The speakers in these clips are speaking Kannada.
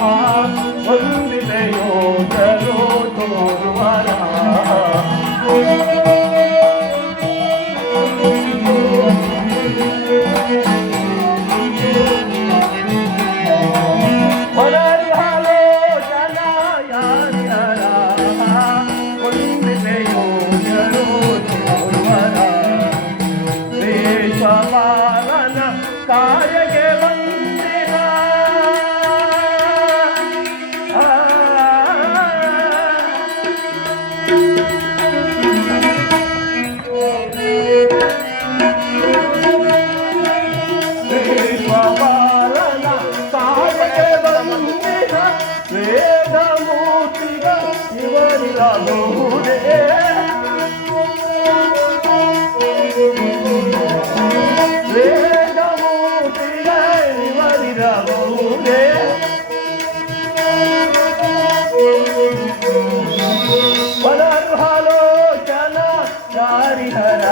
ಹೊಂದಿದೆಯೋ ತರೋ ತೋರುವರ ಕಾರ್ಯಗೆ ಬಂದಿನ ವಿಶ್ವಪಾಲನ ಕಾರ್ಯಗೆ ಬಂದಿನ ವೇದಮೂರ್ತಿಗ ಇವರಿರಬಹುದೇ ಪನರ್ಹಾಲೋಚನ ಚಾರಿಹರ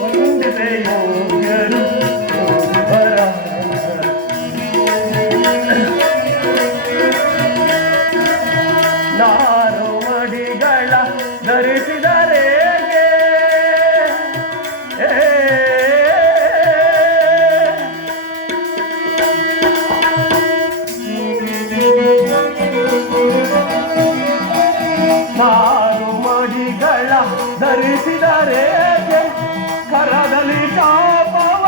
ಹೊಂದಿದೆಯೋ ವರ ನಾರು ಮಡಿಗಳ ಧರಿಸಿದರೆ ನಾರು ಮಡಿಗಳ ಧರಿಸಿದರೆ ಕರದಲ್ಲಿ ಶಾಪವ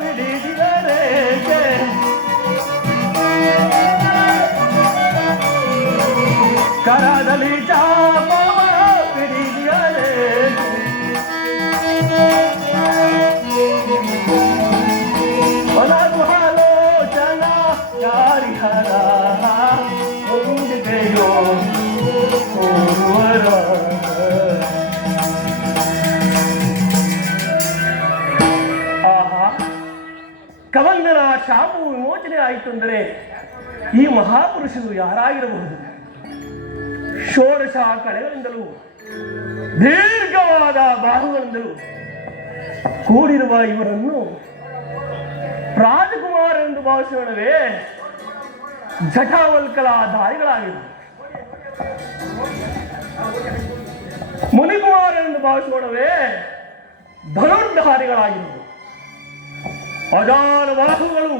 ಬಿಡಿಸಿದರೆ ಕರದಲ್ಲಿ ಶಾಪವ ಬಿಡಿಸಿದರೆ ಪನರ್ಹಾಲೋಚನ ಚಾರಿಹರ ಹೊಂದಿದೆಯೋ ಕವಂದನ ಶಾಪವು ವಿಮೋಚನೆ ಆಯಿತು ಅಂದರೆ ಈ ಮಹಾಪುರುಷರು ಯಾರಾಗಿರಬಹುದು? ಷೋಡಶ ಕಳೆಗಳಿಂದಲೂ ದೀರ್ಘವಾದ ಬಾಹುಗಳಿಂದಲೂ ಕೂಡಿರುವ ಇವರನ್ನು ರಾಜಕುಮಾರ ಎಂದು ಭಾವಿಸೋಣವೇ? ಜಟಾವಲ್ಕಲ ಧಾರಿಗಳಾಗಿರುವುದು. ಮುನಿಕುಮಾರ ಎಂದು ಭಾವಿಸೋಣವೇ? ಧನುರ್ಧಾರಿಗಳಾಗಿರುವುದು. ಅಜಾನ ಬಾಹುಗಳು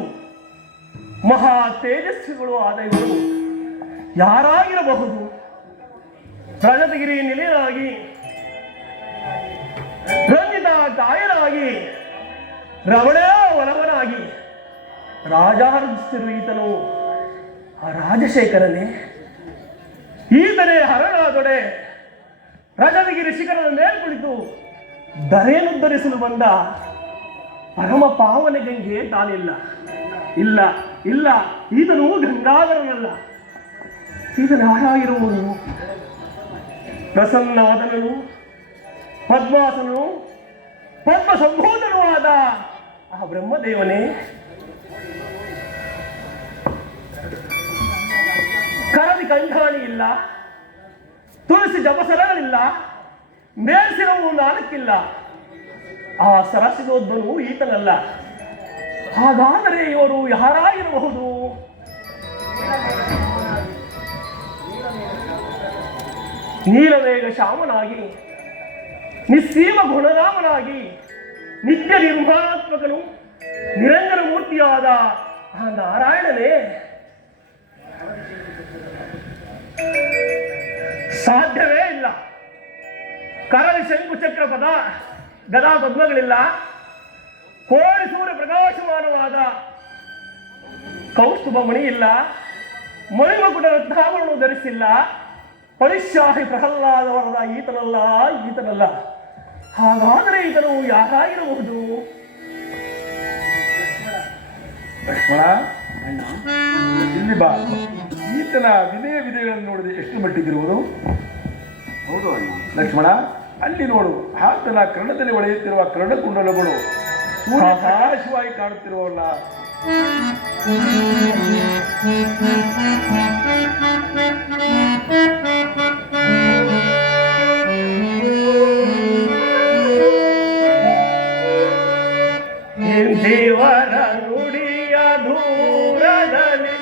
ಮಹಾ ತೇಜಸ್ವಿಗಳು ಆದ ಇವರು ಯಾರಾಗಿರಬಹುದು? ರಜತಗಿರಿ ನಿಲಯನಾಗಿ, ರಂಜಿತ ಕಾಯನಾಗಿ, ರಮಣ ವನವನಾಗಿ ರಾಜಾರ್ಜಿಸಿರುವ ಈತನು ಆ ರಾಜಶೇಖರನೇ? ಈತನೇ ಹರನಾದೊಡೆ ರಜತಗಿರಿ ಶಿಖರದ ಮೇಲೆ ಕುಳಿತು ಧರೆಯನ್ನುದ್ಧರಿಸಲು ಬಂದ ಪರಮ ಪಾವನ ಗಂಗೆ ತಾನಿಲ್ಲ. ಇಲ್ಲ ಇಲ್ಲ, ಈತನು ಗಂಗಾಧರನಲ್ಲ. ಈತನು ಯಾರಾಗಿರುವುದು? ಪ್ರಸನ್ನವದನನು, ಪದ್ಮಾಸನು, ಪದ್ಮ ಸಂಬೋಧನೂ ಆದ ಆ ಬ್ರಹ್ಮದೇವನೇ? ಕರದಿ ಕಂಠಾಣಿ ಇಲ್ಲ, ತುಳಸಿ ಜಪಸರಗಳಿಲ್ಲ, ಮೇಲ್ಸಿರವು ನಾಲ್ಕಿಲ್ಲ. ಆ ಸರಸಿದೋದ್ವನು ಈತನಲ್ಲ. ಹಾಗಾದರೆ ಇವರು ಯಾರಾಗಿರಬಹುದು? ನೀಲವೇಗ ಶ್ಯಾಮನಾಗಿ, ನಿಸ್ಸೀಮ ಗುಣರಾಮನಾಗಿ, ನಿತ್ಯ ನಿರ್ಮಾಣಾತ್ಮಕನು, ನಿರಂಜನ ಮೂರ್ತಿಯಾದ ಆ ನಾರಾಯಣನೇ? ಸಾಧ್ಯವೇ ಇಲ್ಲ. ಕರಳಿ ಶಂಕು ಚಕ್ರ ಪದ ಗದಾ ಪದ್ಮಗಳಿಲ್ಲ. ಕೋಳಿ ಸೂರ್ಯ ಪ್ರಕಾಶಮಾನವಾದ ಕೌಸ್ತುಭ ಮಣಿ ಇಲ್ಲ. ಮಣಿಮಕುಟ ರತ್ನಾಭರಣವು ಧರಿಸಿಲ್ಲ. ಪರಿಶಾಹಿ ಪ್ರಹ್ಲಾದವರದ ಈತನಲ್ಲ, ಈತನಲ್ಲ. ಹಾಗಾದರೆ ಈತನು ಯಾರಾಗಿರಬಹುದು? ಲಕ್ಷ್ಮಣ, ಇಲ್ಲಿ ಬಾ. ಈತನ ವಿನಯ ವಿಧೇಯಗಳನ್ನು ನೋಡಿದೆ ಎಷ್ಟು ಮಟ್ಟಿಗಿರುವುದು? ಹೌದು ಅಣ್ಣ. ಲಕ್ಷ್ಮಣ, ಅಲ್ಲಿ ನೋಡು. ಆತನ ಕರ್ಣದಲ್ಲಿ ಒಳೆಯುತ್ತಿರುವ ಕರ್ಣಕುಂಡಲಗಳು ಸೂರ್ಯ ಪ್ರಕಾಶವಾಗಿ ಕಾಣುತ್ತಿರುವಲ್ಲ. ದೇವರ ನುಡಿಯ ದೂರದಲ್ಲಿ